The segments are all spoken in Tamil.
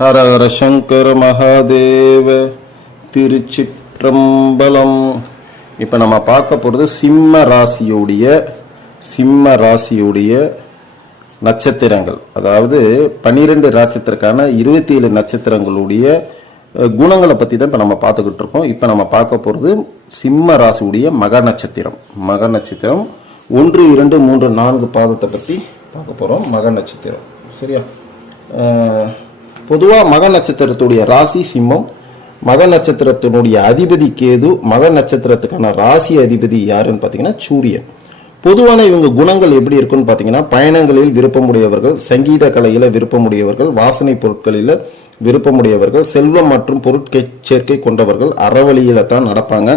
ஹர ஹர சங்கர மகாதேவ திருச்சிற்றம்பலம். இப்போ நம்ம பார்க்க போகிறது சிம்ம ராசியுடைய நட்சத்திரங்கள், அதாவது 12 ராசித்திற்கான 27 நட்சத்திரங்களுடைய குணங்களை பற்றி தான் இப்போ நம்ம பார்த்துக்கிட்டு இருக்கோம். இப்போ நம்ம பார்க்க போகிறது சிம்ம ராசியுடைய மக நட்சத்திரம் 1, 2, 3, 4 பாதத்தை பற்றி பார்க்க போகிறோம். மக நட்சத்திரம் சரியா. பொதுவாக மக நட்சத்திரத்துடைய ராசி சிம்மம், மக நட்சத்திரத்தினுடைய அதிபதி கேது, மக நட்சத்திரத்துக்கான ராசி அதிபதி யாருன்னு பார்த்தீங்கன்னா சூரியன். பொதுவான இவங்க குணங்கள் எப்படி இருக்குன்னு பார்த்தீங்கன்னா, பயணங்களில் விருப்பமுடையவர்கள், சங்கீத கலையில விருப்பமுடையவர்கள், வாசனை பொருட்களில் விருப்பமுடையவர்கள், செல்வம் மற்றும் பொருட்சேர்க்கை கொண்டவர்கள், அறவழியில தான் நடப்பாங்க,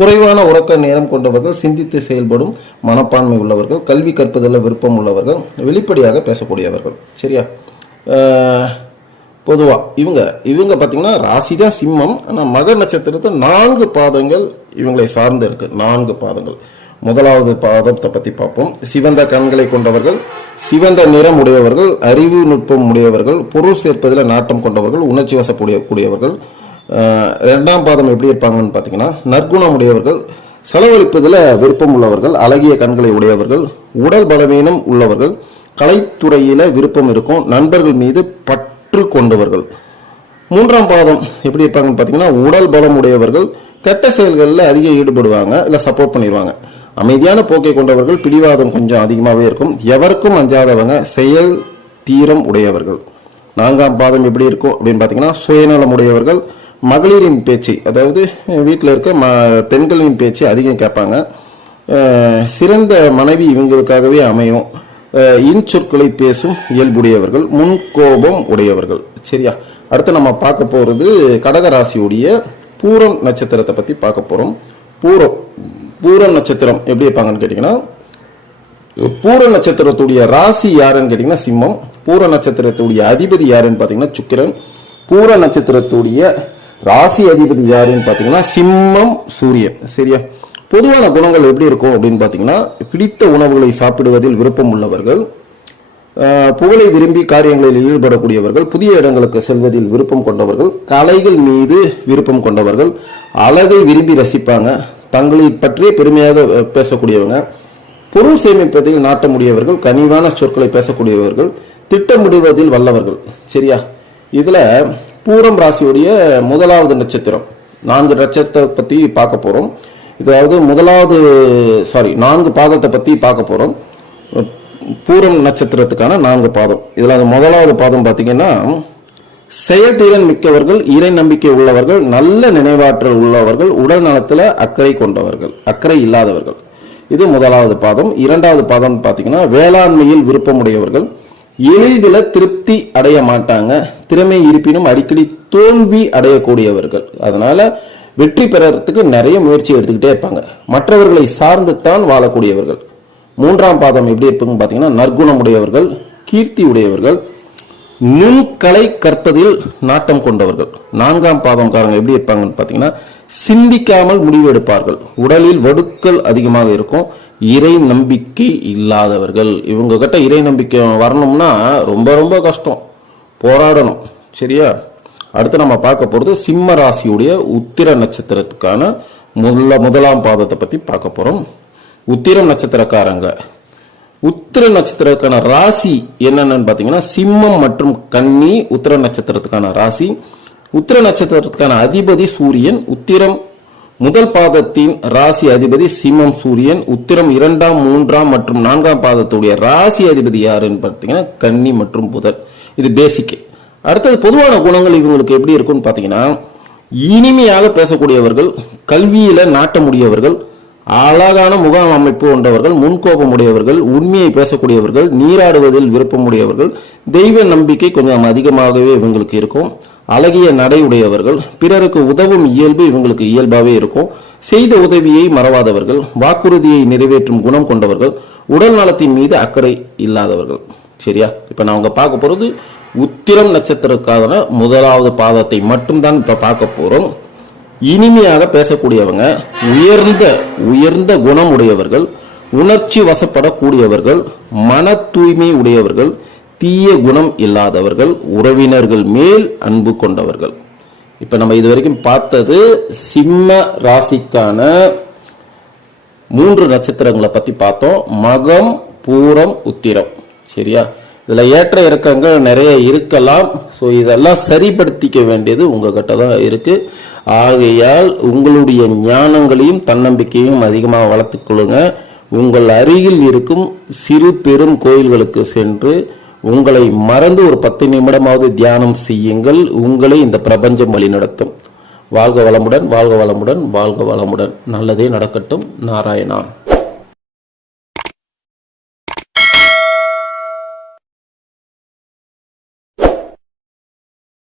குறைவான உறக்க நேரம் கொண்டவர்கள், சிந்தித்து செயல்படும் மனப்பான்மை உள்ளவர்கள், கல்வி கற்பதில் விருப்பம் உள்ளவர்கள், வெளிப்படையாக பேசக்கூடியவர்கள் சரியா. பொதுவாக இவங்க பார்த்தீங்கன்னா ராசி தான் சிம்மம். ஆனால் மக நட்சத்திரத்தை 4 பாதங்கள் இவங்களை சார்ந்து இருக்கு. 4 பாதங்கள். முதலாவது பாதத்தை பற்றி பார்ப்போம். சிவந்த கண்களை கொண்டவர்கள், சிவந்த நிறம் உடையவர்கள், அறிவு நுட்பம் உடையவர்கள், பொருள் சேர்ப்பதில் நாட்டம் கொண்டவர்கள், உணர்ச்சி வசக்கூடியவர்கள். 2ஆம் பாதம் எப்படி இருப்பாங்கன்னு பார்த்தீங்கன்னா, நற்குணம் உடையவர்கள், செலவழிப்பதில் விருப்பம் உள்ளவர்கள், அழகிய கண்களை உடையவர்கள், உடல் பலவீனம் உள்ளவர்கள், கலைத்துறையில விருப்பம் இருக்கும், நண்பர்கள் மீது பற்று கொண்டவர்கள். 3ஆம் பாதம் எப்படி இருப்பாங்கன்னு பார்த்தீங்கன்னா, உடல் பலம் உடையவர்கள், கெட்ட செயல்களில் அதிக ஈடுபடுவாங்க, இல்லை சப்போர்ட் பண்ணிடுவாங்க, அமைதியான போக்கை கொண்டவர்கள், பிடிவாதம் கொஞ்சம் அதிகமாகவே இருக்கும், எவருக்கும் அஞ்சாதவங்க, செயல் தீரம் உடையவர்கள். 4ஆம் பாதம் எப்படி இருக்கும் அப்படின்னு பார்த்தீங்கன்னா, சுயநலம் உடையவர்கள், மகளிரின் பேச்சு, அதாவது வீட்டில் இருக்க பெண்களின் பேச்சு அதிகம் கேட்பாங்க, சிறந்த மனைவி இவங்களுக்காகவே அமையும், இன்சொற்களை பேசும் இயல்புடையவர்கள், முன்கோபம் உடையவர்கள் சரியா. அடுத்து நம்ம பார்க்க போறது கடகராசியுடைய பூரம் நட்சத்திரத்தை பத்தி பார்க்க போறோம். பூரம் நட்சத்திரம் எப்படி இருப்பாங்கன்னு கேட்டீங்கன்னா, பூர நட்சத்திரத்துடைய ராசி யாருன்னு கேட்டீங்கன்னா சிம்மம், பூர நட்சத்திரத்துடைய அதிபதி யாருன்னு பாத்தீங்கன்னா சுக்கிரன், பூர நட்சத்திரத்துடைய ராசி அதிபதி யாருன்னு பாத்தீங்கன்னா சிம்மம் சூரியன் சரியா. பொதுவான குணங்கள் எப்படி இருக்கும் அப்படின்னு பார்த்தீங்கன்னா, பிடித்த உணவுகளை சாப்பிடுவதில் விருப்பம் உள்ளவர்கள், புகழை விரும்பி காரியங்களில் ஈடுபடக்கூடியவர்கள், புதிய இடங்களுக்கு செல்வதில் விருப்பம் கொண்டவர்கள், கலைகள் மீது விருப்பம் கொண்டவர்கள், அழகை விரும்பி ரசிப்பாங்க, தங்களை பற்றிய பெருமையாக பேசக்கூடியவங்க, பொருள் சேமிப்பதில் நாட்டமுடையவர்கள், கனிவான சொற்களை பேசக்கூடியவர்கள், திட்டமிடுவதில் வல்லவர்கள் சரியா. இதுல பூரம் ராசியுடைய முதலாவது நட்சத்திரம் 4 நட்சத்திரத்தை பத்தி பார்க்க போறோம். இதாவது 4 பாதத்தை பத்தி பார்க்க போறோம். பூரம் நட்சத்திரத்துக்கான 4 பாதம். இதுல அந்த முதலாவது பாதம் பாத்தீங்கன்னா, செயல்திறன் மிக்கவர்கள், இறை நம்பிக்கை உள்ளவர்கள், நல்ல நினைவாற்றல் உள்ளவர்கள், உடல் நலத்துல அக்கறை இல்லாதவர்கள். இது முதலாவது பாதம். 2வது பாதம் பாத்தீங்கன்னா, வேளாண்மையில் விருப்பமுடையவர்கள், எளிதில் திருப்தி அடைய மாட்டாங்க, திறமை இருப்பினும் அடிக்கடி தோல்வி அடையக்கூடியவர்கள், அதனால வெற்றி பெறறதுக்கு நிறைய முயற்சி எடுத்துக்கிட்டே இருப்பாங்க, மற்றவர்களை சார்ந்து தான் வாழக்கூடியவர்கள். 3ஆம் பாதம் எப்படி இருப்பாங்கன்னு பார்த்தீங்கன்னா, நற்குணம் உடையவர்கள், கீர்த்தி உடையவர்கள், நுண்கலை கற்பதில் நாட்டம் கொண்டவர்கள். 4ஆம் பாதம்காரங்க எப்படி இருப்பாங்கன்னு பார்த்தீங்கன்னா, சிந்திக்காமல் முடிவு எடுப்பார்கள், உடலில் வடுக்கள் அதிகமாக இருக்கும், இறை நம்பிக்கை இல்லாதவர்கள். இவங்க கிட்ட இறை நம்பிக்கை வரணும்னா ரொம்ப ரொம்ப கஷ்டம், போராடணும் சரியா. அடுத்து நம்ம பார்க்க போறது சிம்ம ராசியுடைய உத்திர நட்சத்திரத்துக்கான முதலாம் பாதத்தை பத்தி பார்க்க போறோம். உத்திரம் நட்சத்திரக்காரங்க, உத்திர நட்சத்திரத்துக்கான ராசி என்னன்னு பாத்தீங்கன்னா சிம்மம் மற்றும் கன்னி. உத்திர நட்சத்திரத்துக்கான ராசி, உத்திர நட்சத்திரத்துக்கான அதிபதி சூரியன், உத்திரம் முதல் பாதத்தின் ராசி அதிபதி சிம்மம் சூரியன், உத்திரம் 2ஆம் 3ஆம் மற்றும் 4ஆம் பாதத்துடைய ராசி அதிபதி யாருன்னு பார்த்தீங்கன்னா கன்னி மற்றும் புதன். இது பேசிக். அடுத்தது பொதுவான குணங்கள் இவங்களுக்கு எப்படி இருக்குன்னு பார்த்தீங்கன்னா, இனிமையாக பேசக்கூடியவர்கள், கல்வியில நாட்டமுடையவர்கள், அழகான முக அமைப்பு கொண்டவர்கள், முன்கோபம் உடையவர்கள், உண்மையை பேசக்கூடியவர்கள், நீராடுவதில் விருப்பமுடையவர்கள், தெய்வ நம்பிக்கை கொஞ்சம் அதிகமாகவே இவங்களுக்கு இருக்கும், அழகிய நடை உடையவர்கள், பிறருக்கு உதவும் இயல்பு இவங்களுக்கு இயல்பாகவே இருக்கும், செய்த உதவியை மறவாதவர்கள், வாக்குறுதியை நிறைவேற்றும் குணம் கொண்டவர்கள், உடல் நலத்தின் மீது அக்கறை இல்லாதவர்கள் சரியா. இப்ப நான் பார்க்க போறது உத்திரம் நட்சத்திரக்கான முதலாவது பாதத்தை மட்டும்தான் இப்ப பார்க்க போறோம். இனிமையாக பேசக்கூடியவங்க, உயர்ந்த குணம் உடையவர்கள், உணர்ச்சி வசப்படக்கூடியவர்கள், மன தூய்மை உடையவர்கள், தீய குணம் இல்லாதவர்கள், உறவினர்கள் மேல் அன்பு கொண்டவர்கள். இப்ப நம்ம இதுவரைக்கும் பார்த்தது சிம்ம ராசிக்கான 3 நட்சத்திரங்களை பத்தி பார்த்தோம். மகம், பூரம், உத்திரம். சரியா? இதுல ஏற்ற இறக்கங்கள் நிறைய இருக்கலாம். ஸோ இதெல்லாம் சரிப்படுத்திக்க வேண்டியது உங்ககிட்ட தான் இருக்கு. ஆகையால் உங்களுடைய ஞானங்களையும் தன்னம்பிக்கையும் அதிகமாக வளர்த்துக் கொள்ளுங்க. உங்கள் அருகில் இருக்கும் சிறு பெரும் கோயில்களுக்கு சென்று உங்களை மறந்து ஒரு 10 நிமிடமாவது தியானம் செய்யுங்கள். உங்களை இந்த பிரபஞ்சம் வழி நடத்தும். வாழ்க வளமுடன், வாழ்க வளமுடன், வாழ்க வளமுடன். நல்லதே நடக்கட்டும். நாராயணா.